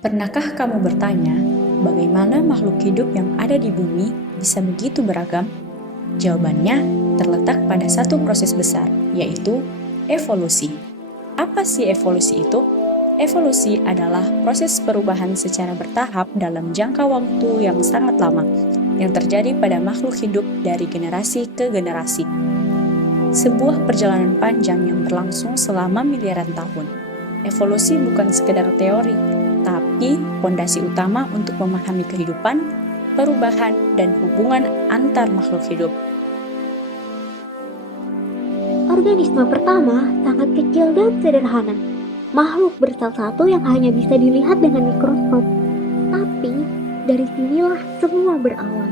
Pernahkah kamu bertanya, bagaimana makhluk hidup yang ada di bumi bisa begitu beragam? Jawabannya terletak pada satu proses besar, yaitu evolusi. Apa sih evolusi itu? Evolusi adalah proses perubahan secara bertahap dalam jangka waktu yang sangat lama, yang terjadi pada makhluk hidup dari generasi ke generasi. Sebuah perjalanan panjang yang berlangsung selama miliaran tahun. Evolusi bukan sekedar teori, tapi fondasi utama untuk memahami kehidupan, perubahan, dan hubungan antar makhluk hidup. Organisme pertama sangat kecil dan sederhana. Makhluk bersel satu yang hanya bisa dilihat dengan mikroskop. Tapi dari sinilah semua berawal.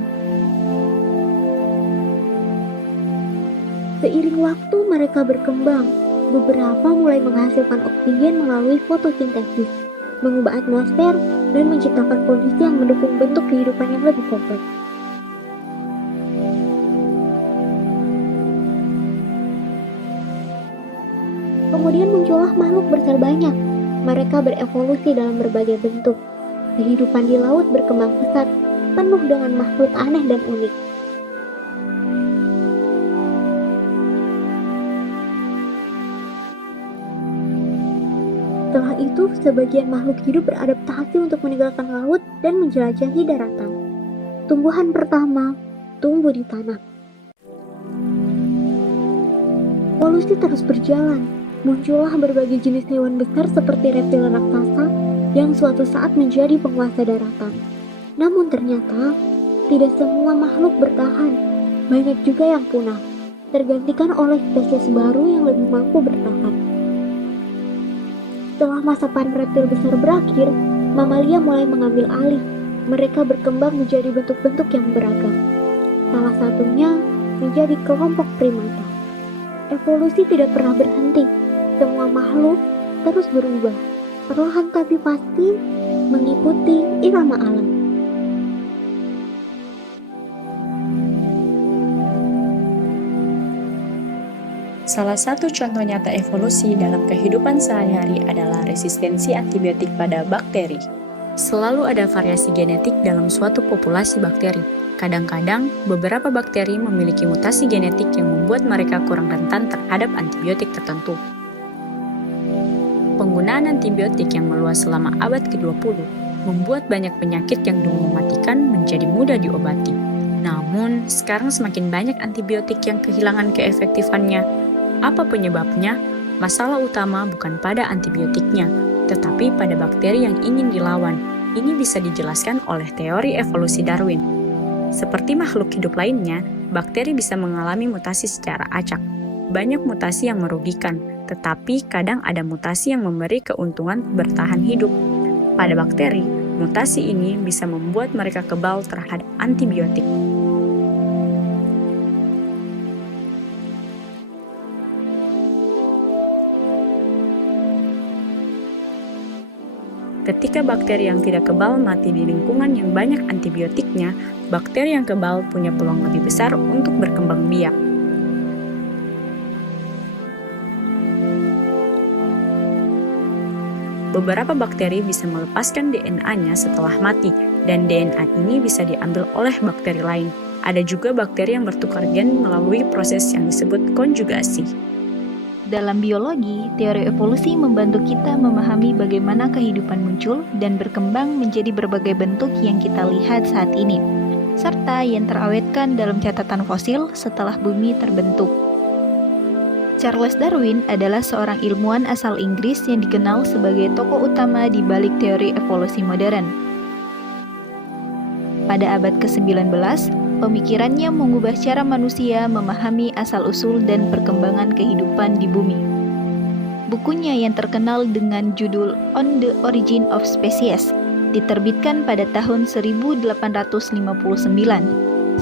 Seiring waktu mereka berkembang, beberapa mulai menghasilkan oksigen melalui fotosintesis, mengubah atmosfer, dan menciptakan kondisi yang mendukung bentuk kehidupan yang lebih kompleks. Kemudian muncullah makhluk besar banyak. Mereka berevolusi dalam berbagai bentuk. Kehidupan di laut berkembang pesat, penuh dengan makhluk aneh dan unik. Setelah itu, sebagian makhluk hidup beradaptasi untuk meninggalkan laut dan menjelajahi daratan. Tumbuhan pertama tumbuh di tanah. Evolusi terus berjalan. Muncullah berbagai jenis hewan besar seperti reptil raksasa yang suatu saat menjadi penguasa daratan. Namun ternyata, tidak semua makhluk bertahan. Banyak juga yang punah, tergantikan oleh spesies baru yang lebih mampu bertahan. Setelah masa panen reptil besar berakhir, mamalia mulai mengambil alih. Mereka berkembang menjadi bentuk-bentuk yang beragam. Salah satunya menjadi kelompok primata. Evolusi tidak pernah berhenti. Semua makhluk terus berubah, perlahan tapi pasti mengikuti irama alam. Salah satu contoh nyata evolusi dalam kehidupan sehari-hari adalah resistensi antibiotik pada bakteri. Selalu ada variasi genetik dalam suatu populasi bakteri. Kadang-kadang, beberapa bakteri memiliki mutasi genetik yang membuat mereka kurang rentan terhadap antibiotik tertentu. Penggunaan antibiotik yang meluas selama abad ke-20 membuat banyak penyakit yang dulu mematikan menjadi mudah diobati. Namun, sekarang semakin banyak antibiotik yang kehilangan keefektifannya. Apa penyebabnya? Masalah utama bukan pada antibiotiknya, tetapi pada bakteri yang ingin dilawan. Ini bisa dijelaskan oleh teori evolusi Darwin. Seperti makhluk hidup lainnya, bakteri bisa mengalami mutasi secara acak. Banyak mutasi yang merugikan, tetapi kadang ada mutasi yang memberi keuntungan bertahan hidup. Pada bakteri, mutasi ini bisa membuat mereka kebal terhadap antibiotik. Ketika bakteri yang tidak kebal mati di lingkungan yang banyak antibiotiknya, bakteri yang kebal punya peluang lebih besar untuk berkembang biak. Beberapa bakteri bisa melepaskan DNA-nya setelah mati, dan DNA ini bisa diambil oleh bakteri lain. Ada juga bakteri yang bertukar gen melalui proses yang disebut konjugasi. Dalam biologi, teori evolusi membantu kita memahami bagaimana kehidupan muncul dan berkembang menjadi berbagai bentuk yang kita lihat saat ini, serta yang terawetkan dalam catatan fosil setelah bumi terbentuk. Charles Darwin adalah seorang ilmuwan asal Inggris yang dikenal sebagai tokoh utama di balik teori evolusi modern. Pada abad ke-19, pemikirannya mengubah cara manusia memahami asal-usul dan perkembangan kehidupan di bumi. Bukunya yang terkenal dengan judul On the Origin of Species diterbitkan pada tahun 1859.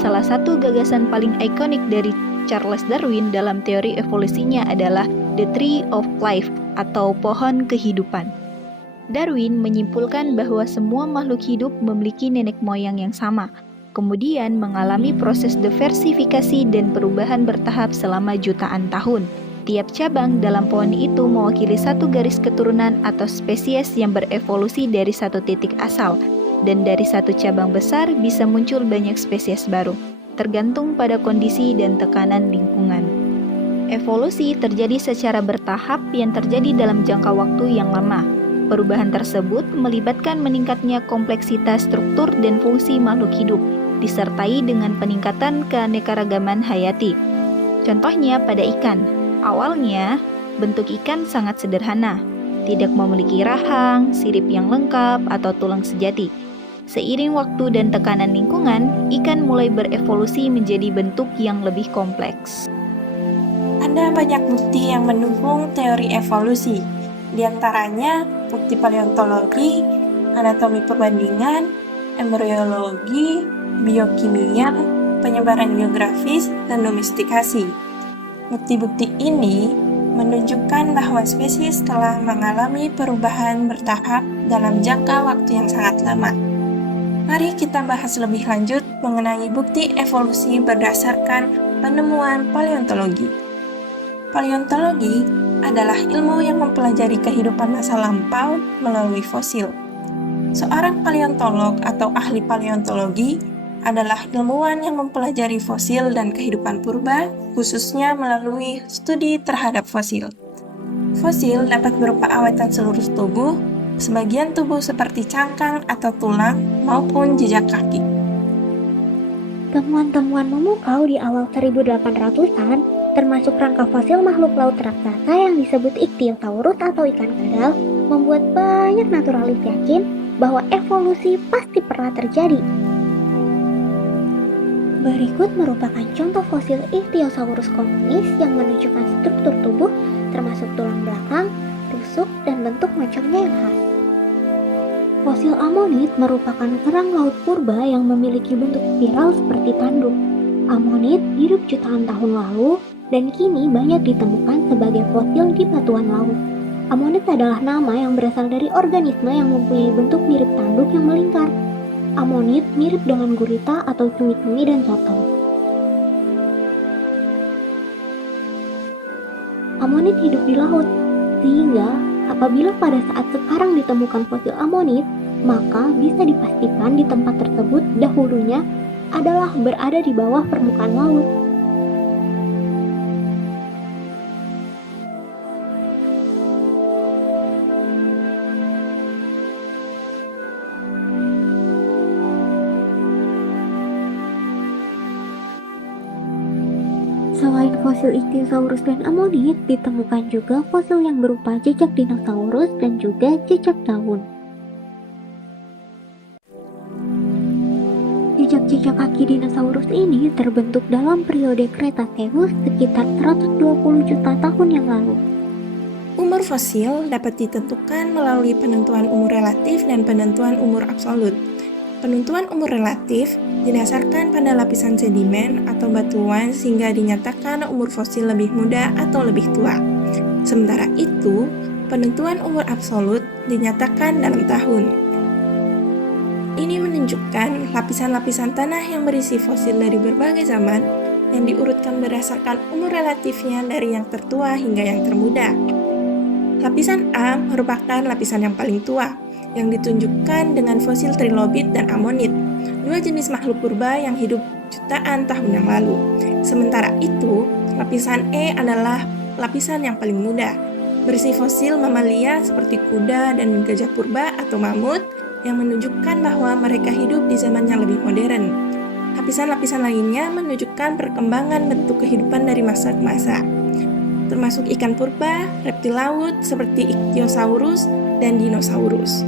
Salah satu gagasan paling ikonik dari Charles Darwin dalam teori evolusinya adalah The Tree of Life atau pohon kehidupan. Darwin menyimpulkan bahwa semua makhluk hidup memiliki nenek moyang yang sama, kemudian mengalami proses diversifikasi dan perubahan bertahap selama jutaan tahun. Setiap cabang dalam pohon itu mewakili satu garis keturunan atau spesies yang berevolusi dari satu titik asal, dan dari satu cabang besar bisa muncul banyak spesies baru, tergantung pada kondisi dan tekanan lingkungan. Evolusi terjadi secara bertahap yang terjadi dalam jangka waktu yang lama. Perubahan tersebut melibatkan meningkatnya kompleksitas struktur dan fungsi makhluk hidup, disertai dengan peningkatan keanekaragaman hayati. Contohnya pada ikan. Awalnya, bentuk ikan sangat sederhana, tidak memiliki rahang, sirip yang lengkap, atau tulang sejati. Seiring waktu dan tekanan lingkungan, ikan mulai berevolusi menjadi bentuk yang lebih kompleks. Ada banyak bukti yang mendukung teori evolusi, di antaranya bukti paleontologi, anatomi perbandingan, embriologi, biokimia, penyebaran geografis, dan domestikasi. Bukti-bukti ini menunjukkan bahwa spesies telah mengalami perubahan bertahap dalam jangka waktu yang sangat lama. Mari kita bahas lebih lanjut mengenai bukti evolusi berdasarkan penemuan paleontologi. Paleontologi adalah ilmu yang mempelajari kehidupan masa lampau melalui fosil. Seorang paleontolog atau ahli paleontologi adalah ilmuwan yang mempelajari fosil dan kehidupan purba, khususnya melalui studi terhadap fosil. Fosil dapat berupa awetan seluruh tubuh, sebagian tubuh seperti cangkang atau tulang, maupun jejak kaki. Temuan-temuan memukau di awal 1800-an, termasuk rangka fosil makhluk laut raksasa yang disebut Ichthyosaurus atau ikan kadal, membuat banyak naturalis yakin bahwa evolusi pasti pernah terjadi. Berikut merupakan contoh fosil Ichthyosaurus communis yang menunjukkan struktur tubuh termasuk tulang belakang, rusuk, dan bentuk macamnya yang khas. Fosil amonit merupakan kerang laut purba yang memiliki bentuk spiral seperti tanduk. Amonit hidup jutaan tahun lalu dan kini banyak ditemukan sebagai fosil di batuan laut. Amonit adalah nama yang berasal dari organisme yang mempunyai bentuk mirip tanduk yang melingkar. Amonit mirip dengan gurita atau cumi-cumi dan sotong. Amonit hidup di laut, sehingga apabila pada saat sekarang ditemukan fosil amonit, maka bisa dipastikan di tempat tersebut dahulunya adalah berada di bawah permukaan laut. Selain fosil Ichthyosaurus dan amonit, ditemukan juga fosil yang berupa jejak dinosaurus dan juga jejak daun. Jejak-jejak kaki dinosaurus ini terbentuk dalam periode Cretaceous sekitar 120 juta tahun yang lalu. Umur fosil dapat ditentukan melalui penentuan umur relatif dan penentuan umur absolut. Penentuan umur relatif didasarkan pada lapisan sedimen atau batuan sehingga dinyatakan umur fosil lebih muda atau lebih tua. Sementara itu, penentuan umur absolut dinyatakan dalam tahun. Ini menunjukkan lapisan-lapisan tanah yang berisi fosil dari berbagai zaman yang diurutkan berdasarkan umur relatifnya dari yang tertua hingga yang termuda. Lapisan A merupakan lapisan yang paling tua, yang ditunjukkan dengan fosil trilobit dan amonit, dua jenis makhluk purba yang hidup jutaan tahun yang lalu. Sementara itu, lapisan E adalah lapisan yang paling muda, berisi fosil mamalia seperti kuda dan gajah purba atau mamut, yang menunjukkan bahwa mereka hidup di zaman yang lebih modern. Lapisan-lapisan lainnya menunjukkan perkembangan bentuk kehidupan dari masa ke masa, termasuk ikan purba, reptil laut seperti Ichthyosaurus, dan dinosaurus.